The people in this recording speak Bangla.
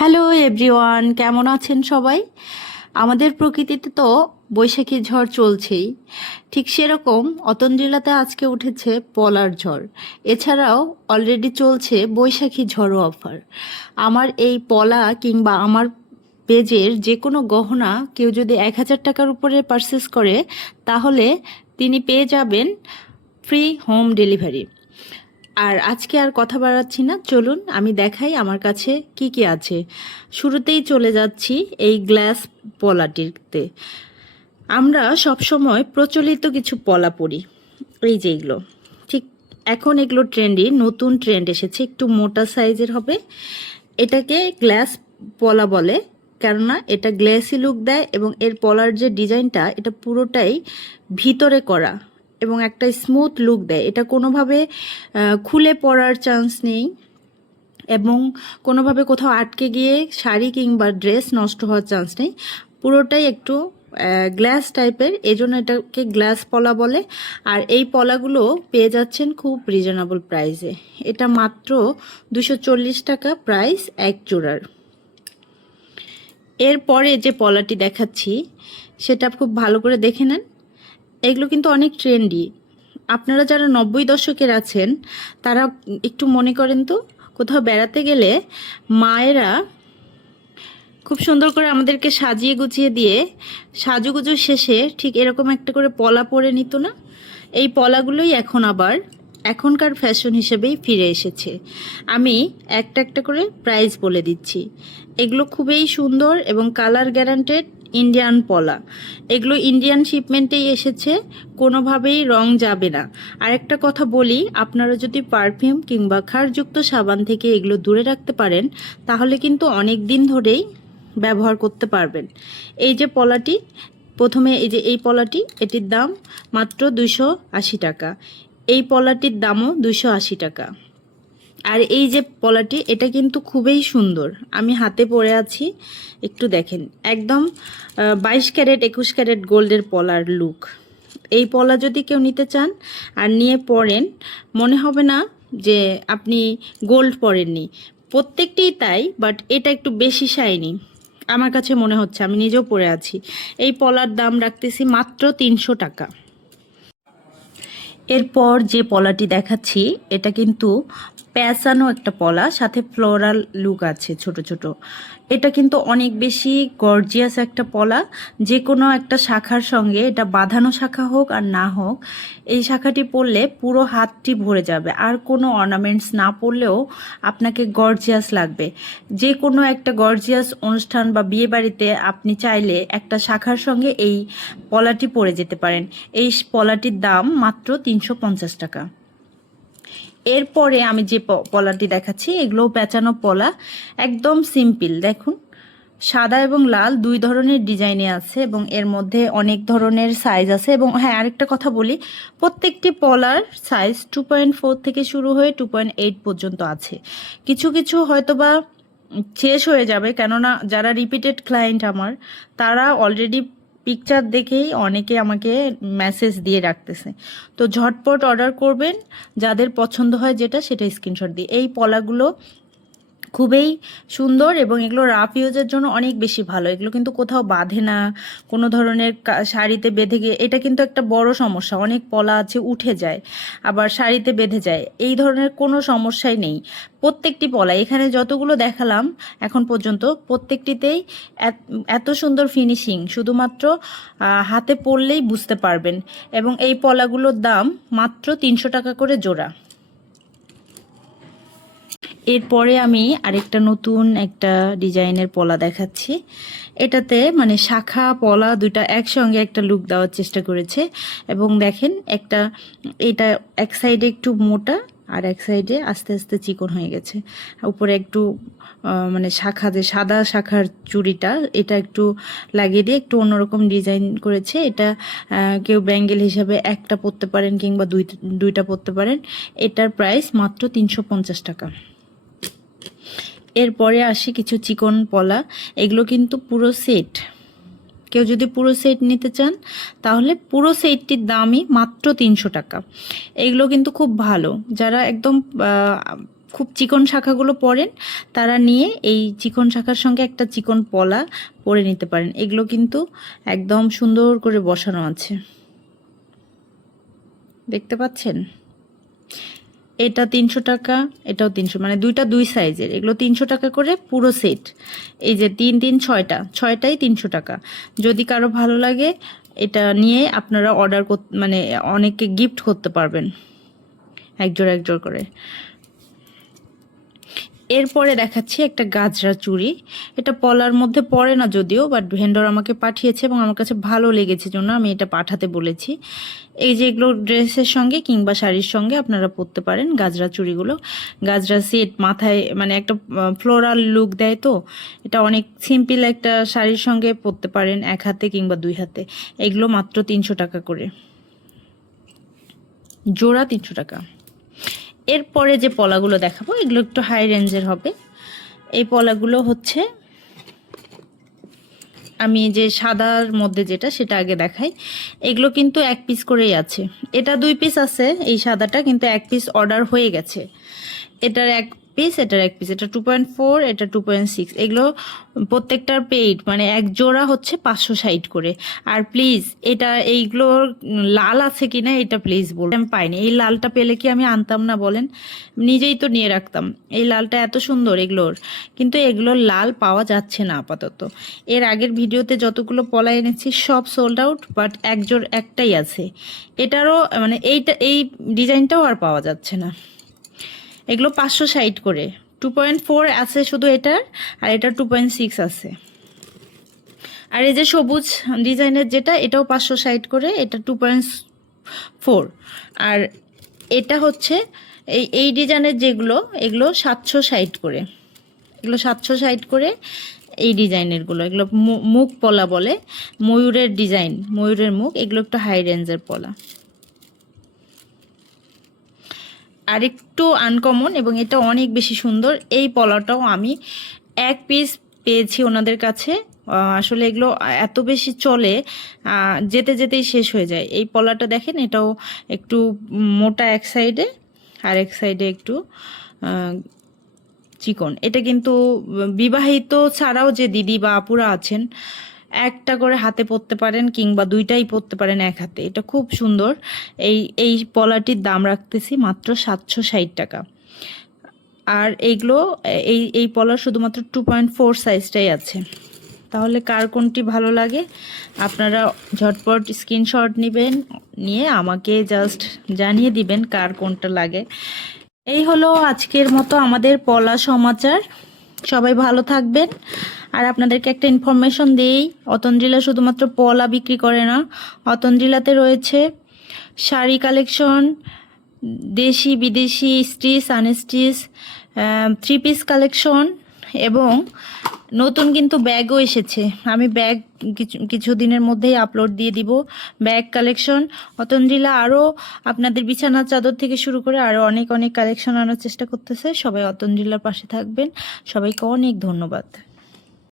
হ্যালো এভরিওয়ান, কেমন আছেন সবাই? আমাদের প্রকৃতিতে তো বৈশাখী ঝড় চলছেই, ঠিক সেরকম অতন্দ্রিলাতে আজকে উঠেছে পলার ঝড়। এছাড়াও অলরেডি চলছে বৈশাখী ঝড়ও অফার। আমার এই পলা কিংবা আমার পেজের যে কোনো গহনা কেউ যদি 1,000 টাকার উপরে পারচেস করে, তাহলে তিনি পেয়ে যাবেন ফ্রি হোম ডেলিভারি। আর আজকে আর কথা বাড়াচ্ছি না, চলুন আমি দেখাই আমার কাছে কি কি আছে। শুরুতেই চলে যাচ্ছি এই গ্লাস পলাটিতে। আমরা সব সময় প্রচলিত কিছু পলা পরি, এই যে এগুলো, ঠিক এখন এগুলো ট্রেন্ডি, নতুন ট্রেন্ড এসেছে, একটু মোটা সাইজের হবে। এটাকে গ্লাস পলা বলে, কেননা এটা গ্লেসি লুক দেয় এবং এর পলার যে ডিজাইনটা এটা পুরোটাই ভিতরে করা এবং একটা স্মুথ লুক দেয়। এটা কোনোভাবে খুলে পড়ার চান্স নেই এবং কোনোভাবে কোথাও আটকে গিয়ে শাড়ি কিংবা ড্রেস নষ্ট হওয়ার চান্স নেই। পুরোটাই একটু গ্লাস টাইপের, এজন্য এটাকে গ্লাস পলা বলে। আর এই পলাগুলো পেয়ে যাচ্ছেন খুব রিজনেবল প্রাইসে। এটা মাত্র 240 টাকা প্রাইস এক জোড়ার। এরপরে যে পলাটি দেখাচ্ছি সেটা খুব ভালো করে দেখে নেন। এগুলো কিন্তু অনেক ট্রেন্ডি। আপনারা যারা 90 দশকের আছেন তারা একটু মনে করেন তো, কোথাও বেড়াতে গেলে মায়েরা খুব সুন্দর করে আমাদেরকে সাজিয়ে গুছিয়ে দিয়ে সাজুগুজু শেষে ঠিক এরকম একটা করে পলা পরে নিত না? এই পলাগুলোই এখন আবার এখনকার ফ্যাশন হিসেবেই ফিরে এসেছে। আমি একটা একটা করে প্রাইস বলে দিচ্ছি। এগুলো খুবই সুন্দর এবং কালার গ্যারান্টেড ইন্ডিয়ান পলা। এগুলো ইন্ডিয়ান শিপমেন্টেই এসেছে, কোনোভাবেই রং যাবে না। আর একটা কথা বলি, আপনারা যদি পারফিউম কিংবা ক্ষারযুক্ত সাবান থেকে এগুলো দূরে রাখতে পারেন, তাহলে কিন্তু অনেক দিন ধরেই ব্যবহার করতে পারবেন। এই যে পলাটি, প্রথমে এই যে এই পলাটি, এটির দাম মাত্র 280 টাকা। এই পলাটির দামও 280 টাকা। আর এই যে পলাটি, এটা কিন্তু খুবই সুন্দর, আমি হাতে পরে আছি, একটু দেখেন, একদম 22 ক্যারেট 21 ক্যারেট গোল্ডের পলার লুক। এই পলা যদি কেউ নিতে চান আর নিয়ে পরেন, মনে হবে না যে আপনি গোল্ড পরেননি। প্রত্যেকটিই তাই, বাট এটা একটু বেশি শাইনি আমার কাছে মনে হচ্ছে, আমি নিজেও পরে আছি। এই পলার দাম রাখতেছি মাত্র 300 টাকা। এরপর যে পলাটি দেখাচ্ছি এটা কিন্তু প্যাঁচানো একটা পলা, সাথে ফ্লোরাল লুক আছে ছোট ছোট। এটা কিন্তু অনেক বেশি গর্জিয়াস একটা পলা। যে কোনো একটা শাখার সঙ্গে, এটা বাঁধানো শাখা হোক আর না হোক, এই শাখাটি পরলে পুরো হাতটি ভরে যাবে। আর কোনো অর্নামেন্টস না পরলেও আপনাকে গর্জিয়াস লাগবে। যে কোনো একটা গর্জিয়াস অনুষ্ঠান বা বিয়ে বাড়িতে আপনি চাইলে একটা শাখার সঙ্গে এই পলাটি পরে যেতে পারেন। এই পলাটির দাম মাত্র 350 টাকা। এরপরে আমি যে পলাটি দেখাচ্ছি এগুলোও পেঁচানো পলা, একদম সিম্পল। দেখুন, সাদা এবং লাল দুই ধরনের ডিজাইনে আছে এবং এর মধ্যে অনেক ধরনের সাইজ আছে। এবং হ্যাঁ, আরেকটা কথা বলি, প্রত্যেকটি পলার সাইজ 2.4 থেকে শুরু হয়ে 2.8 পর্যন্ত আছে। কিছু কিছু হয়তোবা শেষ হয়ে যাবে, কেননা যারা রিপিটেড ক্লায়েন্ট আমার, তারা অলরেডি পিকচার দেখেই অনেকে আমাকে মেসেজ দিয়ে রাখতেছে। তো ঝটপট অর্ডার করবেন, যাদের পছন্দ হয় যেটা সেটা স্ক্রিনশট দিয়ে। এই পলাগুলো খুবই সুন্দর এবং এগুলো রাফ ইউজের জন্য অনেক বেশি ভালো। এগুলো কিন্তু কোথাও বাঁধে না, কোনো ধরনের শাড়িতে বেঁধে গিয়ে, এটা কিন্তু একটা বড় সমস্যা, অনেক পলা আছে উঠে যায়, আবার শাড়িতে বেঁধে যায়, এই ধরনের কোনো সমস্যাই নেই। প্রত্যেকটি পলা এখানে যতগুলো দেখালাম এখন পর্যন্ত, প্রত্যেকটিতেই এত সুন্দর ফিনিশিং শুধুমাত্র হাতে পরলেই বুঝতে পারবেন। এবং এই পলাগুলোর দাম মাত্র 300 টাকা করে জোড়া। এরপরে আমি আরেকটা নতুন একটা ডিজাইনের পলা দেখাচ্ছি। এটাতে মানে শাখা পলা দুইটা একসঙ্গে একটা লুক দেওয়ার চেষ্টা করেছে। এবং দেখেন, একটা এটা এক সাইডে একটু মোটা আর এক সাইডে আস্তে আস্তে চিকন হয়ে গেছে। উপরে একটু মানে শাখা, যে সাদা শাখার চুড়িটা, এটা একটু লাগিয়ে দিয়ে একটু অন্যরকম ডিজাইন করেছে। এটা কেউ ব্যাঙ্গেল হিসাবে একটা পরতে পারেন কিংবা দুইটা পরতে পারেন। এটার প্রাইস মাত্র 350 টাকা। এরপরে আসি কিছু চিকন পলা। এগুলো কিন্তু পুরো সেট, কেউ যদি পুরো সেট নিতে চান তাহলে পুরো সেটটির দামই মাত্র 300 টাকা। এগুলো কিন্তু খুব ভালো, যারা একদম খুব চিকন শাখাগুলো পরেন তারা নিয়ে এই চিকন শাখার সঙ্গে একটা চিকন পলা পরে নিতে পারেন। এগুলো কিন্তু একদম সুন্দর করে বসানো আছে, দেখতে পাচ্ছেন। এটা 300 টাকা, এটাও 300, মানে দুইটা দুই সাইজের। এগুলো 300 টাকা করে পুরো সেট। এই যে 3 3 6টা, 6টাই 300 টাকা। যদি কারো ভালো লাগে এটা নিয়ে আপনারা অর্ডার মানে অনেককে গিফট করতে পারবেন একজোড়া একজোড়া করে। এরপরে দেখাচ্ছি একটা গাজরা চুড়ি। এটা পলার মধ্যে পড়ে না যদিও, বাট ভেন্ডর আমাকে পাঠিয়েছে এবং আমার কাছে ভালো লেগেছে জন্য আমি এটা পাঠাতে বলেছি। এই যে এগুলো ড্রেসের সঙ্গে কিংবা শাড়ির সঙ্গে আপনারা পরতে পারেন গাজরা চুড়িগুলো। গাজরা সেট মাথায় মানে একটা ফ্লোরাল লুক দেয়, তো এটা অনেক সিম্পল একটা শাড়ির সঙ্গে পরতে পারেন, এক হাতে কিংবা দুই হাতে। এগুলো মাত্র 300 টাকা করে, জোড়া 300 টাকা। এরপরে যে পলাগুলো দেখাবো এগুলো একটু হাই রেঞ্জের হবে। এই পলাগুলো হচ্ছে, আমি যে সাদার মধ্যে যেটা সেটা আগে দেখাই। এগুলো কিন্তু 1 পিস করেই আছে। এটা 2 পিস আছে, এই সাদাটা কিন্তু 1 পিস অর্ডার হয়ে গেছে। এটার 1 পিস, এটার 1 পিস, এটা 2.4, এটা 2.6। এগুলো প্রত্যেকটার পেইড, মানে এক জোড়া হচ্ছে 560 করে। আর প্লিজ এটা এইগুলোর লাল আছে কিনা এটা প্লিজ বলুন। আমি পাইনি, এই লালটা পেলে কি আমি আনতাম না বলেন, নিজেই তো নিয়ে রাখতাম। এই লালটা এত সুন্দর এগুলোর, কিন্তু এগুলোর লাল পাওয়া যাচ্ছে না আপাতত। এর আগের ভিডিওতে যতগুলো পলা এনেছি সব সোল্ড আউট, বাট একটাই আছে। এটারও মানে এই ডিজাইনটাও আর পাওয়া যাচ্ছে না। এগুলো 560 করে, 2.4 আছে শুধু এটার, আর এটা 2.6 আছে। আর এই যে সবুজ ডিজাইনের যেটা, এটাও 560 করে, এটা 2.4। আর এটা হচ্ছে এই ডিজাইনের যেগুলো, এগুলো 760 করে, এগুলো 760 করে। এই ডিজাইনেরগুলো, এগুলো মুখ পলা বলে, ময়ূরের ডিজাইন, ময়ূরের মুখ। এগুলো একটু হাই রেঞ্জের পলা, আর একটু আনকমন, এবং এটা অনেক বেশি সুন্দর। এই পলাটাও আমি 1 পিস পেয়েছি ওনাদের কাছে। আসলে এগুলো এত বেশি চলে, যেতে যেতেই শেষ হয়ে যায়। এই পলাটা দেখেন, এটাও একটু মোটা এক সাইডে, আর এক সাইডে একটু চিকন। এটা কিন্তু বিবাহিত ছাড়াও যে দিদি বা আপুরা আছেন, একটা করে হাতে পরতে পারেন কিংবা দুইটাই পরতে পারেন এক হাতে। এটা খুব সুন্দর। এই পলাটির দাম রাখতেছি মাত্র 760 টাকা। আর এইগুলো এই পলার শুধুমাত্র 2.4 সাইজটাই আছে। তাহলে কার কোনটি ভালো লাগে আপনারা ঝটপট স্ক্রিনশট নেবেন, নিয়ে আমাকে জাস্ট জানিয়ে দিবেন কার কোনটা লাগে। এই হলো আজকের মতো আমাদের পলা সমাচার। সবাই ভালো থাকবেন। আর আপনাদেরকে একটা ইনফরমেশন দিই, অতন্দ্রিলা শুধুমাত্র পলা বিক্রি করে না, অতন্দ্রিলাতে রয়েছে শাড়ি কালেকশন, দেশি বিদেশি স্টিচ আনস্টিচ, 3 পিস কালেকশন, এবং নতুন কিন্তু ব্যাগও এসেছে। আমি ব্যাগ কিছুদিনের মধ্যেই আপলোড দিয়ে দিব ব্যাগ কালেকশন। অতন্দ্রিলা আরও আপনাদের বিছানার চাদর থেকে শুরু করে আরও অনেক অনেক কালেকশন আনার চেষ্টা করতেছে। সবাই অতন্দ্রিলার পাশে থাকবেন। সবাইকে অনেক ধন্যবাদ।